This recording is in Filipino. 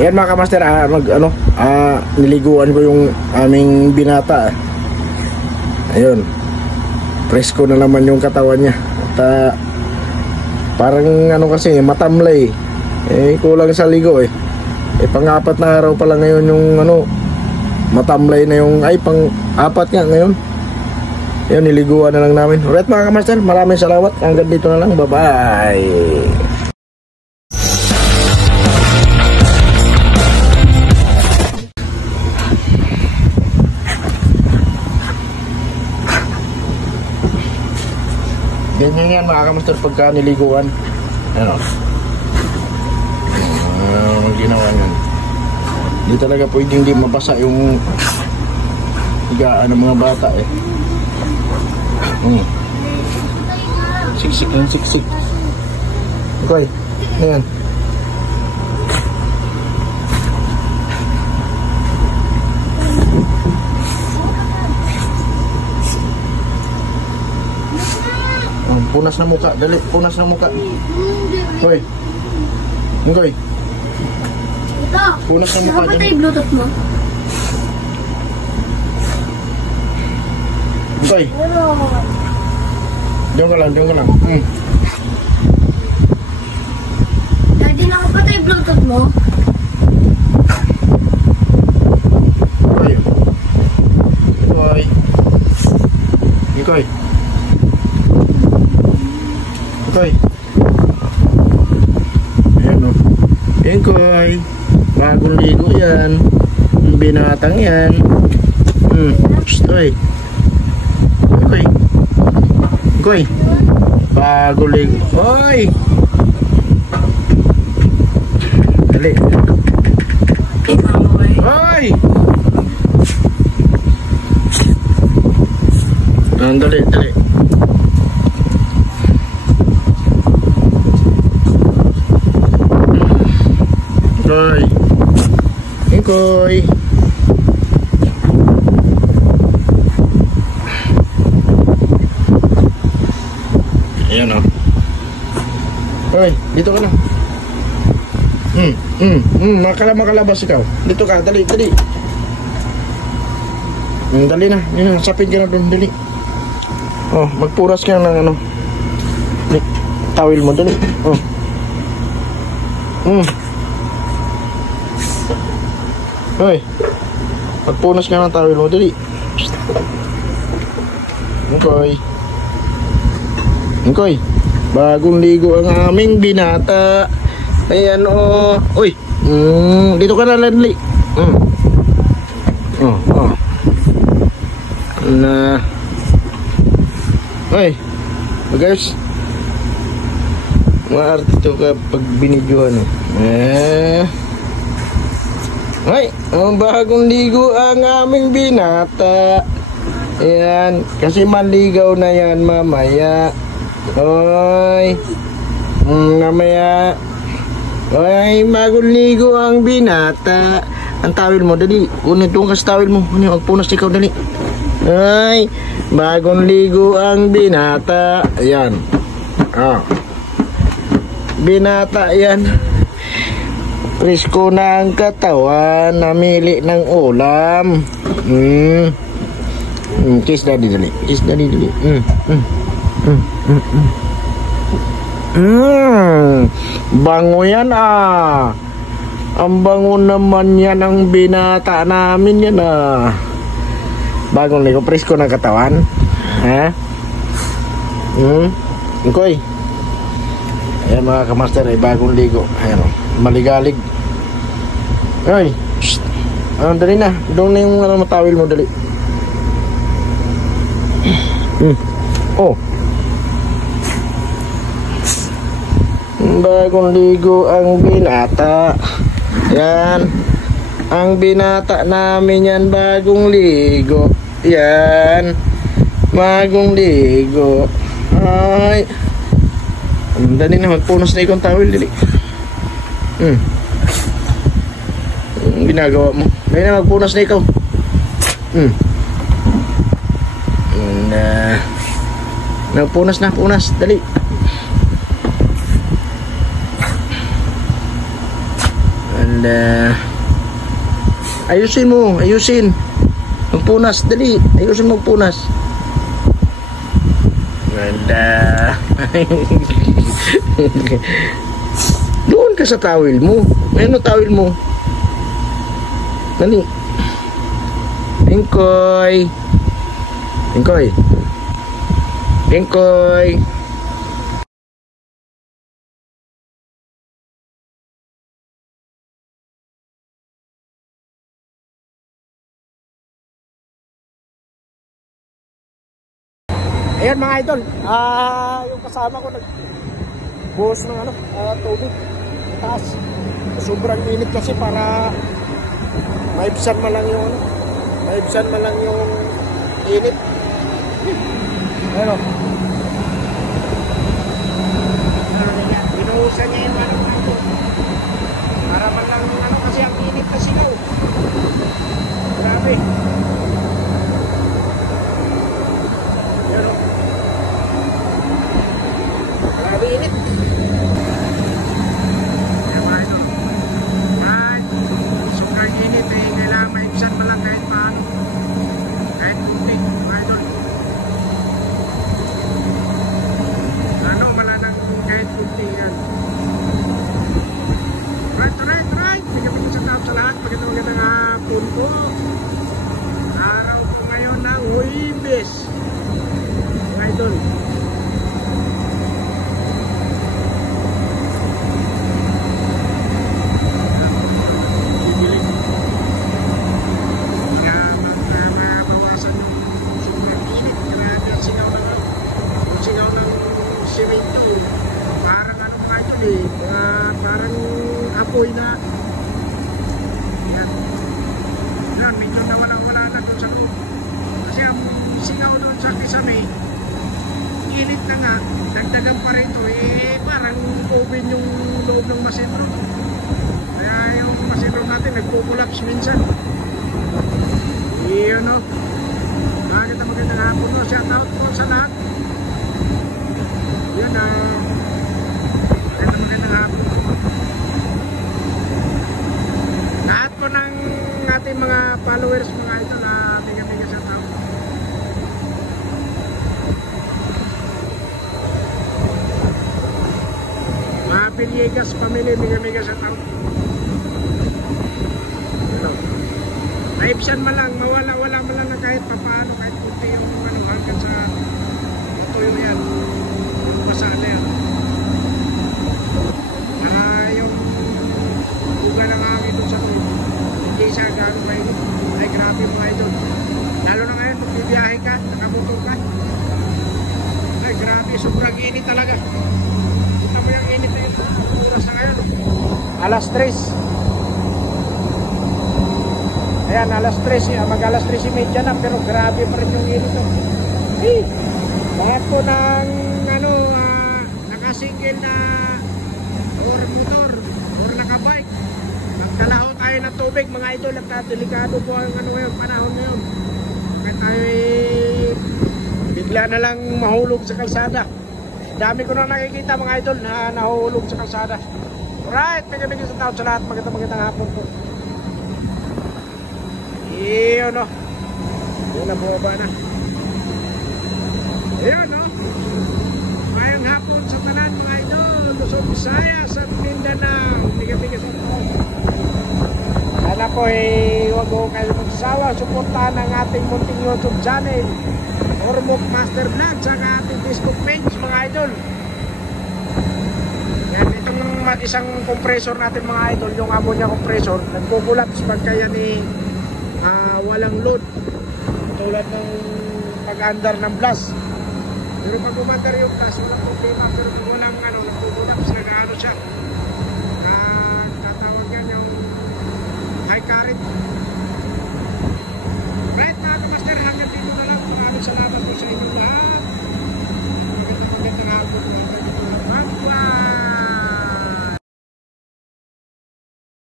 Ayan mga kamaster, niliguan ko yung aming binata. Ayun, presko na naman yung katawan niya. At parang kasi matamlay. Kulang sa ligo pang-apat na araw pa lang ngayon yung matamlay na yung pang-apat nga ngayon. Ayun, niliguan na lang namin. Alright mga kamaster, maraming salamat. Hanggang dito na lang, bye bye. Ganyan yan mga kamaster pagka niliguan. Ginawa yan. Hindi talaga pwedeng di mabasa yung higaan ng mga bata Siksik yung siksik. Okay, ayan. Punas na muka, dali, punas na muka. Hoy. Ngoy. Punas na muka. Nakapatay Bluetooth mo? Ngoy. Diyan ka lang, diyan ka lang. Daddy, nakapatay Bluetooth mo? Ngoy. Ngoy. Ngoy. Koy. Ayan Ayan Koy. Bagong ligo yan. Yung binatang yan. Koy. Koy. Koy. Bagong ligo. Koy. Dali. Koy. Dali, dali. Koy. Koy. Ayan Koy, dito ka na. Makalabas ikaw. Dito ka, dali, dali. Dali na, sapin ka na doon, dali. Magpuras ka na ng tawil mo, dali. Hoy, magpunas ka ng tawil mo, dali. Ngoy. Ngoy, bagong ligo ang aming binata. Ayan Uy, dito ka na, dali. Hoy, guys. Maartito ka pag binidyohan Ay, bagong ligo ang aming binata. Ayan, kasi maligaw na yan mamaya. Hoy, mamaya. Hoy, bagong ligo ang binata. Ang tawil mo, dali. Kunin itong tawil mo. Magpunas ikaw, dali. Hoy, bagong ligo ang binata. Ayan. Binata yan. Presko na ang katawan, namili ng ulam. Kiss daddy dali. Kiss daddy dali. Bango yan Ang bango naman yan ang binata namin yan Bagong ligo, presko ng katawan. Koy. Ayan mga kamaster, bagong ligo. Ayan maligalig. Ay, dali na. Doon na yung matawil mo, dali. Bagong ligo ang binata. Yan. Ang binata namin yan, bagong ligo. Yan. Bagong ligo. Ay. Dali na, magpunos na ikong tawil, dali. Ginagawa mo. Dali na, magpunas na ikaw. Punas na, punas. Dali. Ganda. Ayusin mo, ayusin. Magpunas, dali. Ayusin mo magpunas. Ganda. Doon ka sa towel mo. Ayun ang towel mo. Dali. Pingkoy. Pingkoy. Pingkoy. Ayan mga idol, yung kasama ko nagbuhos ng tubig taas. Sobrang init kasi para maibsan man lang yung maibsan man lang yung init. Ayan o. Binuhusan niya yung para man lang kasi ang init na sigaw. Grabe. Grabe init. Kaya mga ito, sobrang init kailangan maibsan mo lang kahit paano, kahit kunti mga ito. Wala nang kahit kunti yan. Right. Bigyan mo sa tao sa lahat. Magandang hapon po. Araw po ngayon ng Huwebes mga idol. Parang apoy na yan, medyo nawala na doon sa loob kasi ang singaw doon sa kisame init na nga, dagdagan pa rin ito parang open yung loob ng masinro kaya yung masinro natin nagpo-collapse minsan yun o bakit ang magandang hapon o shout out po sa lahat yun magandang hapon lahat po ng ating mga followers mga ito na biga-biga sa tao mga Villegas family biga-biga sa tao naibsan man lang mawala man lang na kahit papaano kahit kunti yung hanggang sa tuyo yan basala yan yung buga ng hangin doon sa tuyo hindi siya gano'n kayo ay grabe mga idol lalo na ngayon magbibiyahe ka nakamotor ka ay grabe sobrang init talaga kita mo yung init na yun oras na ngayon alas 3 ayan alas 3 mag alas 3:30 na pero grabe pa rin yung init lahat po ng nakasingle na or motor or nakabike nagdalaho tayo ng tubig mga idol at delikado po ang ngayon panahon ngayon kaya tayo bigla na lang mahulog sa kalsada dami ko na nakikita mga idol na nahulog sa kalsada alright bigyan sa tao sa lahat magandang hapon po yun o yun na bumaba na yun o mayang hapon sa tanan mga idol Luzon, Visayas at Mindanao bigyan sa tao sana po huwag ko kayo magsasawa suportahan ang ating munting YouTube channel Ormoc Master Vlog sa ating Facebook page mga idol yan itong isang compressor natin mga idol yung ammonia compressor nagpo-collapse pagka yan walang load tulad ng pag-andar ng blast pero pag umandar yung blast walang problema pero kung walang nagpo-collapse nag-ano siya tatawag yan yung high current